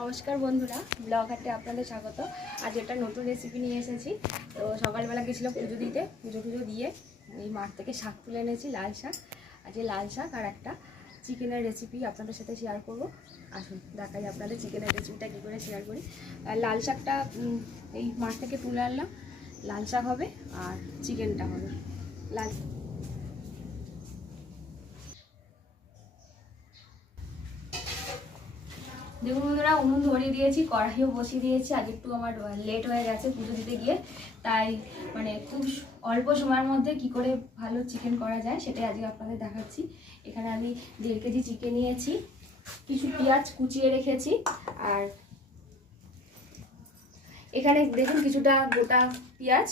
নমস্কার বন্ধুরা, ব্লগ হাটে আপনাদের স্বাগত। আজ একটা নতুন রেসিপি নিয়ে এসেছি। তো সকালবেলা গেছিলাম পুজো দিতে, পুজো দিয়ে এই মাঠ থেকে শাক তুলে এনেছি, লাল শাক। আজকে লাল শাক আর একটা চিকেনের রেসিপি আপনাদের সাথে শেয়ার করব। আসুন দেখাই আপনাদের চিকেনের রেসিপিটা কী করে শেয়ার করি। লাল শাকটা এই মাঠ থেকে তুলে আনলাম। লাল শাক হবে আর চিকেনটা হবে। লাল দেখুন বন্ধুরা, উনুন ধরিয়ে দিয়েছি, কড়াইও বসিয়ে দিয়েছি। আজ একটু আমার লেট হয়ে গেছে পুজো দিতে গিয়ে, তাই খুব অল্প সময়ের মধ্যে কি করে ভালো চিকেন করা যায় সেটাই আজকে আপনাদের দেখাচ্ছি। এখানে আমি 1.5 কেজি চিকেন নিয়েছি, কিছু পেঁয়াজ কুচিয়ে রেখেছি, আর এখানে দেখুন কিছুটা গোটা পেঁয়াজ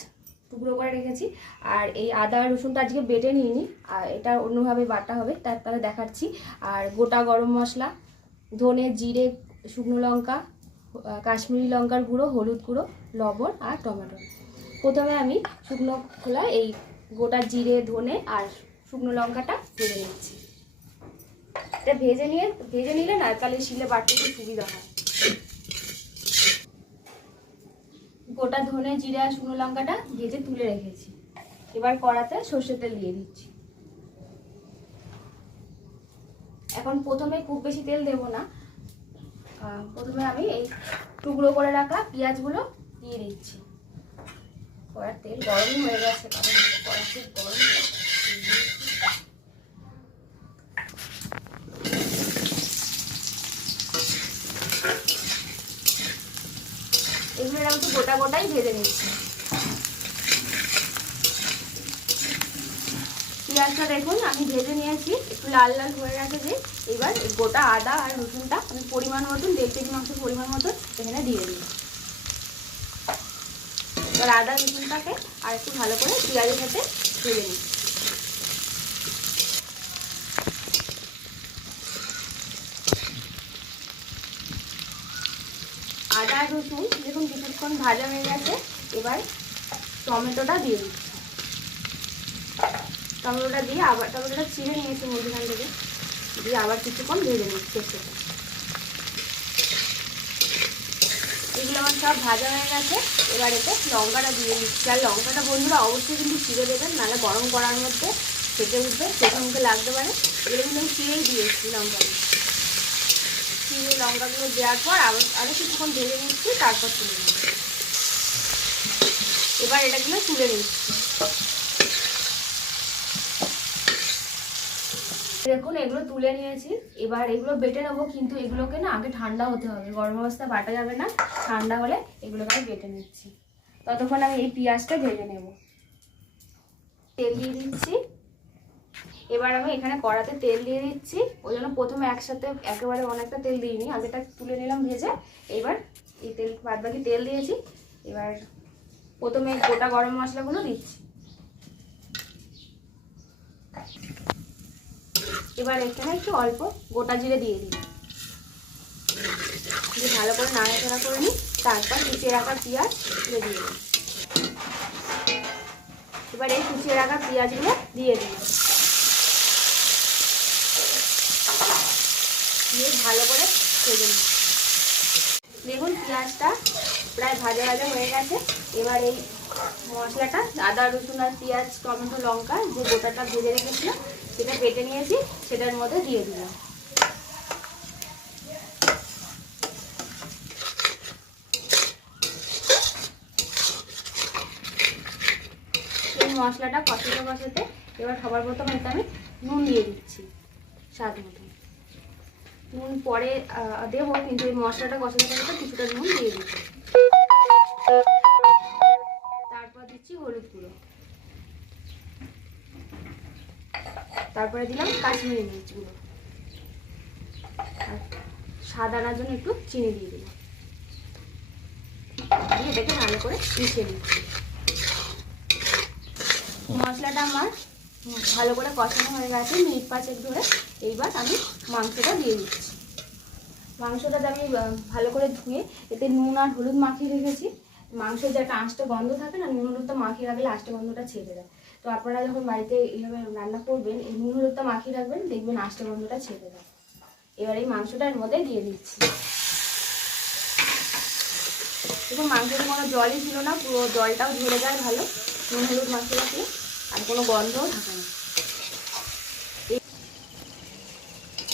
টুকরো করে রেখেছি। আর এই আদা রসুনটা আজকে বেটে নিইনি, আর এটা অন্যভাবে বাটা হবে, তাই আপনাদের দেখাচ্ছি। আর গোটা গরম মশলা, ধনে, জিরে, শুকনো লঙ্কা, কাশ্মীরি লঙ্কার গুঁড়ো, হলুদ গুঁড়ো, লবণ আর টমেটো। প্রথমে আমি শুকনো খোলায় এই গোটা জিরে, ধনে আর শুকনো লঙ্কাটা ভেজে নিচ্ছি। এটা ভেজে নিলে না তাহলে শিলে বাটতে একটু সুবিধা হয়। গোটা ধনে, জিরে আর শুকনো লঙ্কাটা ভেজে তুলে রেখেছি। এবার কড়াতে সর্ষের তেল দিয়ে দিচ্ছি। এখন প্রথমে খুব বেশি তেল দেব না, প্রথমে আমি এই টুকরো করে রাখা পেঁয়াজগুলো দিয়ে দিচ্ছি। কড়ার তেল গরমই হয়ে গেছে, কারণ কড়া খুব গরম। এগুলো আমি একটু গোটা গোটাই ভেজে নিচ্ছি। পেঁয়াজটা দেখুন আমি ভেজে নিয়েছি, একটু লাল লাল হয়ে গেছে। যে এবার গোটা আদা আর রসুনটা আমি পরিমাণ মতন 1.5 কেজি মাংসের পরিমাণ মতন এখানে দিয়ে দিই। এবার আদা রসুনটাকে আর একটু ভালো করে পেঁয়াজের সাথে ভেজে নিই। আদা রসুন দেখুন কিছুক্ষণ ভাজা হয়ে গেছে। এবার টমেটোটা দিয়ে দিচ্ছি। টমেটোটা দিয়ে আবার টমেটোটা ছিঁড়ে নিয়েছি মধ্যখান থেকে, দিয়ে আবার কিছুক্ষণ ভেজে নিচ্ছি। এগুলো আমার সব ভাজা হয়ে গেছে। এবার এতে লঙ্কাটা দিয়ে দিচ্ছি। আর লঙ্কাটা বন্ধুরা অবশ্যই কিন্তু ছিঁড়ে দেবেন, নাহলে গরম করার মধ্যে ফেটে উঠবে, চোখে মুখে লাগতে পারে। এগুলো কিন্তু আমি ছিঁড়েই দিয়েছি লঙ্কাগুলো। চিড়ে লঙ্কাগুলো দেওয়ার পর আরও কিছুক্ষণ ভেজে নিচ্ছি, তারপর তুলে নিচ্ছি। এবার এটাগুলো তুলে নিচ্ছি। দেখুন এগুলো তুলে নিয়েছি। এবার এগুলো বেটে নেবো, কিন্তু এগুলোকে না আগে ঠান্ডা হতে হবে, গরম অবস্থায় বাটা যাবে না। ঠান্ডা হলে এগুলোকে আমি বেটে নিচ্ছি। ততক্ষণ আমি এই পেঁয়াজটা ভেজে নেব। তেল দিয়ে দিচ্ছি। এবার আমি এখানে কড়াতে তেল দিয়ে দিচ্ছি। ওই জন্য প্রথমে একসাথে একেবারে অনেকটা তেল দিইনি, আগেটা তুলে নিলাম ভেজে। এবার এই তেল বাদ বাকি তেল দিয়েছি। এবার প্রথমে গোটা গরম মশলাগুলো দিচ্ছি। এবার এখানে একটু অল্প গোটা জিরে দিয়ে দিই, দিয়ে ভালো করে নাড়াচাড়া করে নিই। তারপর কুচিয়ে রাখা পেঁয়াজ দিয়ে দিই। এবার এই কুচিয়ে রাখা পেঁয়াজগুলো দিয়ে দিই, দিয়ে ভালো করে ভেজে নিই। দেখুন পেঁয়াজটা প্রায় ভাজা ভাজা হয়ে গেছে। এবার এই মশলাটা আদা রসুন আর পেঁয়াজ টমেটো লঙ্কা যে গোটাটা ভেজে রেখেছিলাম, সেটা বেটে নিয়েছি, সেটার মধ্যে দিয়ে দিলাম। এই মশলাটা কষাতে এবার সবার প্রথমে এটা আমি নুন দিয়ে দিচ্ছি, স্বাদ মতো। নুন পরে দেবো, কিন্তু এই মশলাটা কষাতে কিছুটা নুন দিয়ে দিচ্ছি। তারপর দিচ্ছি হলুদ গুঁড়ো, তারপরে দিলাম কাশ্মীরি মির্চ গুঁড়ো, আর স্বাদ আনার জন্য একটু চিনি দিয়ে দিলাম। দিয়ে এটাকে ভালো করে মিশিয়ে নিচ্ছি। মশলাটা আমার ভালো করে কষানো হয়ে গেছে 1 মিনিট 5 ধরে। এইবার আমি মাংসটা দিয়ে দিচ্ছি। মাংসটা আমি ভালো করে ধুয়ে এতে নুন আর হলুদ মাখিয়ে রেখেছি। মাংসের যে একটা আঁশটা গন্ধ থাকে না, নুন হলুদটা মাখিয়ে রাখলে আঁশটা গন্ধটা ছেড়ে দেয়। তো আপনারা যখন বাড়িতে এইভাবে রান্না করবেন, এই নুন হলুদটা মাখিয়ে রাখবেন, দেখবেন আঁশটা গন্ধটা ছেড়ে দেয়। এবার এই মাংসটা এর মধ্যে দিয়ে দিচ্ছি। দেখুন মাংসতে কোনো জলই ছিল না, পুরো জলটাও ঝরে যায় ভালো নুন হলুদ মশলা দিয়ে, আর কোনো গন্ধও থাকে না।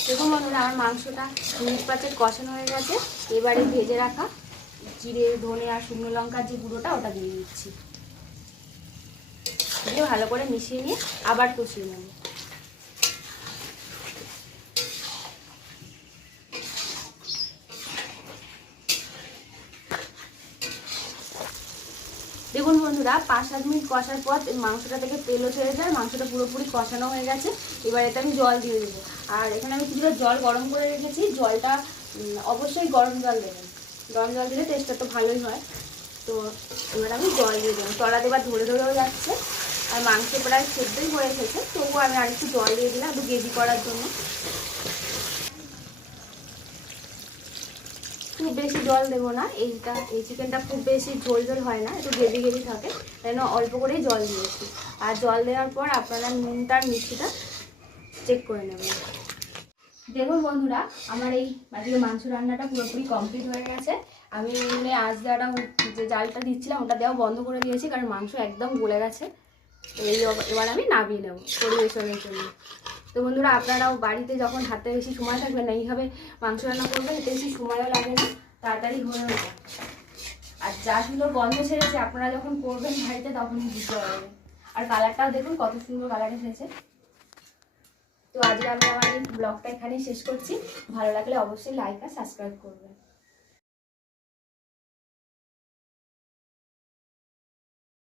দেখুন বন্ধুরা আমার মাংসটা মিনিট 5 কষানো হয়ে গেছে। এবারে ভেজে রাখা জিরে ধনে আর শুকনো লঙ্কার যে গুঁড়োটা ওটা দিয়ে দিচ্ছি, দিয়ে ভালো করে মিশিয়ে নিয়ে আবার কষিয়ে নেব। দেখুন বন্ধুরা 5-7 মিনিট কষার পর মাংসটা থেকে তেলও ছেড়ে যায়, মাংসটা পুরোপুরি কষানো হয়ে গেছে। এবার এতে আমি জল দিয়ে দেবো। আর এখানে আমি কিছুটা জল গরম করে রেখেছি, জলটা অবশ্যই গরম জল দেবেন, গরম জল দিলে টেস্টটা তো ভালোই হয়। তো এবার আমি জল দিয়ে দেবো, তলাতে এবার ধরে ধরেও যাচ্ছে, আর মাংস প্রায় সেদ্ধই হয়ে এসেছে, তবুও আমি আরেকটু জল দিয়ে দিলাম একটু গ্রেভি করার জন্য। খুব বেশি জল দেবো না, এই চিকেনটা খুব বেশি ঝোল ঝোল হয় না, একটু গ্রেভি গ্রেভি থাকে, তাই না অল্প করেই জল দিয়েছি। আর জল দেওয়ার পর আপনারা নুনটা আর মিষ্টিটা চেক করে নেবেন। দেখুন বন্ধুরা আমার এই আজকে মাংস রান্নাটা পুরোপুরি কমপ্লিট হয়ে গেছে। আমি আঁচ দেওয়াটা যে জালটা দিচ্ছিলাম ওটা দেওয়া বন্ধ করে দিয়েছি, কারণ মাংস একদম গলে গেছে। তো এবার আমি নামিয়ে নেব পরিবেশনের জন্য। তো বন্ধুরা আপনারাও বাড়িতে যখন হাতে বেশি সময় থাকবে না এইভাবে মাংস রান্না করবেন, এতে বেশি সময়ও লাগে না, তাড়াতাড়ি হয়ে যায়। আর যা সুন্দর গন্ধ ছেড়েছে আপনারা যখন করবেন বাড়িতে তখনই বুঝতে পারবেন। আর কালারটাও দেখুন কত সুন্দর কালার এসেছে। তো আজকে আমি আমার এই ব্লগটা এখানেই শেষ করছি। ভালো লাগলে অবশ্যই লাইক আর সাবস্ক্রাইব করবেন।